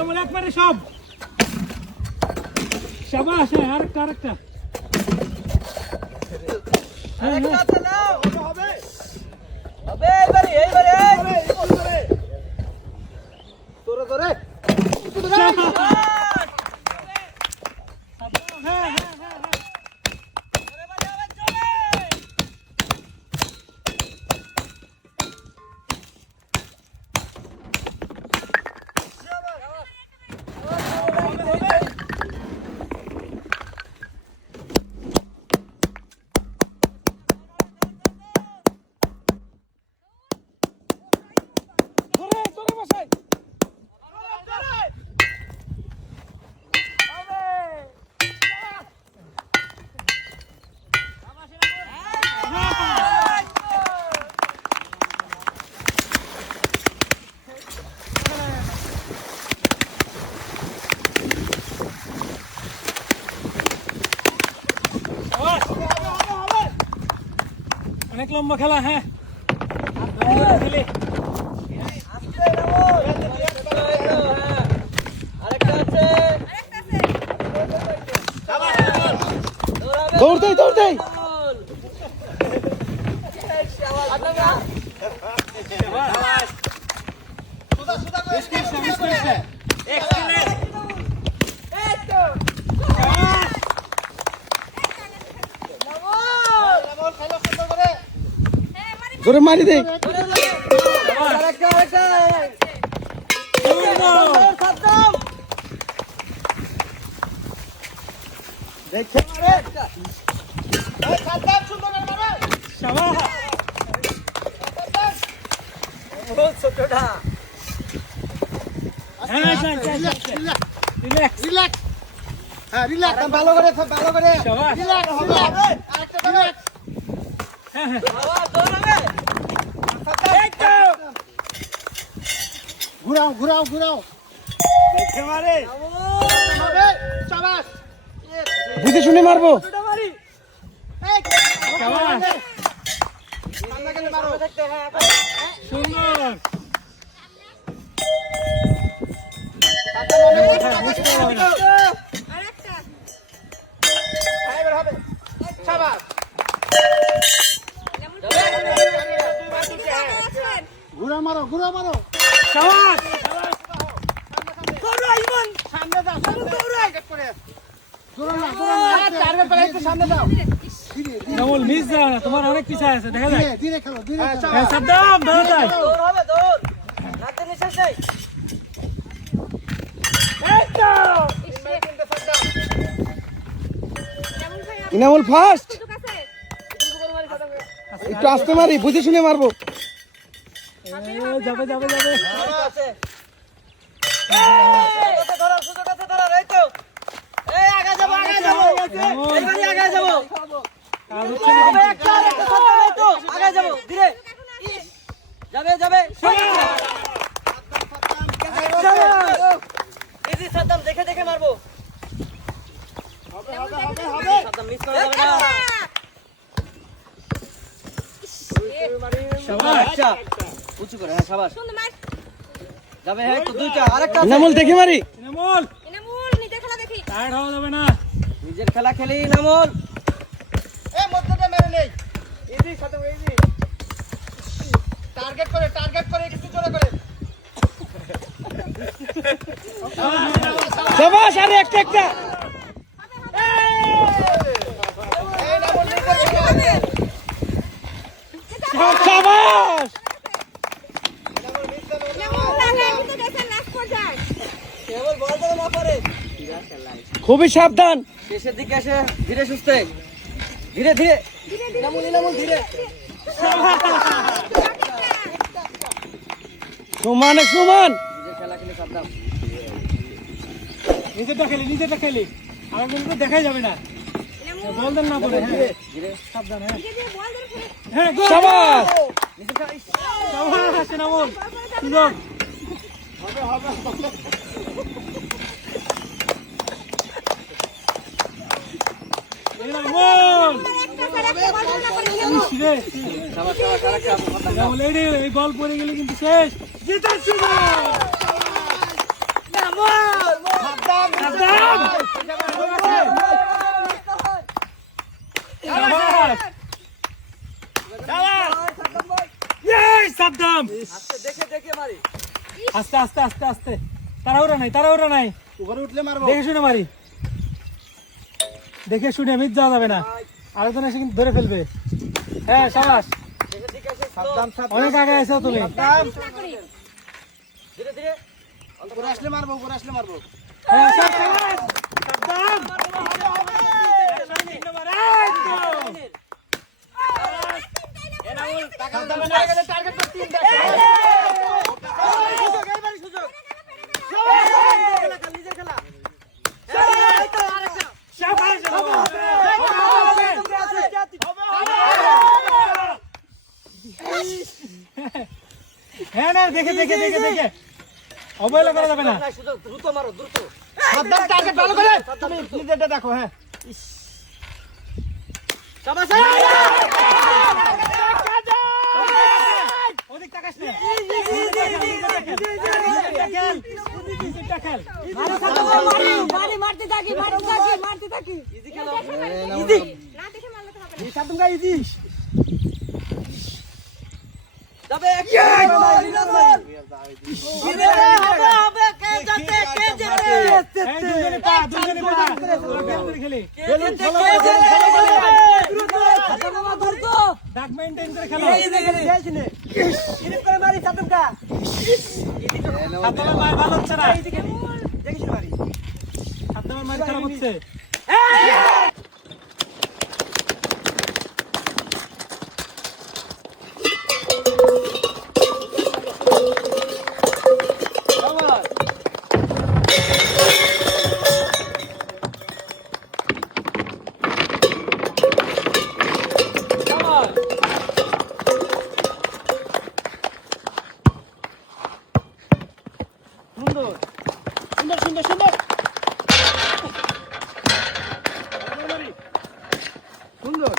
বলে একবারে সব শাবাশ আরেকটা আরেকটা চালাও হবে হবে এইবারে তোরে ধরে অনেক লম্বা খেলা হ্যাঁ দৌড় জোরে মারি দে দেখে ছোটটা রিল্যাক্স হ্যাঁ রিল্যাক্স ভালো করে রিল্যাক্স ঘুরাও দেখে মারে শাবাশ বুঝে শুনে মারবো সুন্দর ঘুরা মারো শাবাশ নমল মিস যাও না তোমার অনেক পিছায় আছে দেখা যায় ধীরে খেলো সাদ্দাম ধরো তাই ইনামুল ফার্স্ট একটু আস্তে মারি বুঝে শুনে মারবো যাবে দেখে মারবো উঁচু করে হ্যাঁ শাবাশ যাবে হ্যাঁ তো দুইটা আরেকটা ইনামুল দেখে মারি ইনামুল নিজের খেলা দেখি টায়ার্ড হওয়া যাবে না নিজের খেলা খেলি ইনামুল এই মধ্যটা মেরে নেই ইজি খতম ইজি টার্গেট করে একটু জোরে করে শাবাশ আরে একটা এই ইনামুল শাবাশ খুবই সাবধান শেষের দিকে এসে ধীরে সুস্থে ধীরে ইনামুল ধীরে সমান খেলা খেলে সাবধান নিজেরটা খেলি আমার কিন্তু দেখাই যাবে না বল দেন না পড়ে হ্যাঁ সাবধান হ্যাঁ শাবাশ শাবাশ ইনামুল সুযোগ হবে ইনামুল এই বল পড়ে গেলে কিন্তু শেষ জেতার সুযোগ সাবধান সাবধান আস্তে আস্তে আস্তে আস্তে তাড়াহুড়া নাই উপরে উঠলে মারবো। দেখে শুনে মারি দেখে শুনে মিস যাওয়া যাবে না আরেকজন এসে কিন্তু ধরে ফেলবে হ্যাঁ সাবাস সাবধান সাবধান। অনেক আগে আছো তুমি ধীরে ধীরে উপরে আসলে মারবো, উপরে আসলে মারবো। হ্যাঁ, সাবধান সাবধান সাবধান না গেলে টার্গেট তো 3 দেখ। এইবারই সুযোগ। নিজের খেলা। সাবাস হ্যাঁ না দেখে দেখে দেখে দেখে অবহেলা করা যাবে না সুযোগ দ্রুত মারো দ্রুত সাবধান, টার্গেট ভালো করে। তুমি নিজেরটা দেখো, হ্যাঁ। শাবাশ ওদিক তাকাস না মারতে থাকি ইজি খেলো ইজি না দেখে মারলে তো হবে না সাবধান গাই ইজি। যাবে হবে কে যেতে এই দুজনে পা খেলি ডাক মেইনটেইন করে খেলো সাতবার মার ভালো হচ্ছে না সাতবার মার খারাপ হচ্ছে সুন্দর সুন্দর সুন্দর সুন্দর সুন্দর।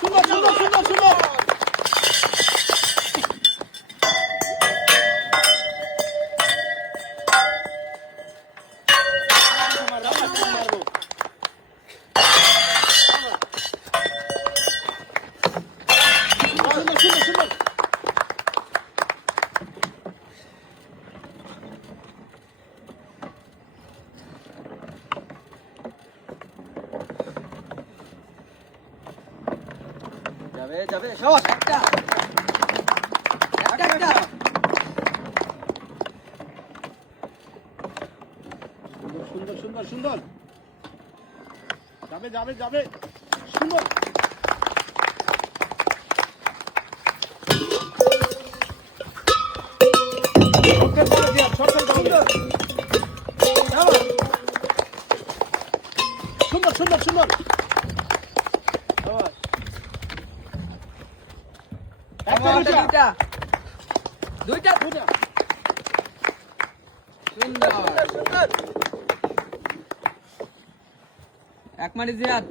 সুন্দর সুন্দর সুন্দর সুন্দর। সুন্দর সুন্দর সুন্দর। যাবে যাবে শাবাশ একটা একটা সুন্দর সুন্দর সুন্দর। যাবে যাবে যাবে সুন্দর। ওকে বলে দিয়া শর্ট করে দাও। সুন্দর সুন্দর সুন্দর। একটা দুইটা দুইটা দুইটা। সুন্দর সুন্দর। এক মারি জিয়াদ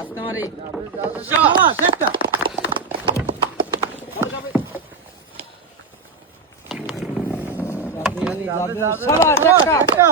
আস্তে মারি শাবাশ একটা। শাবাশ একটা একটা।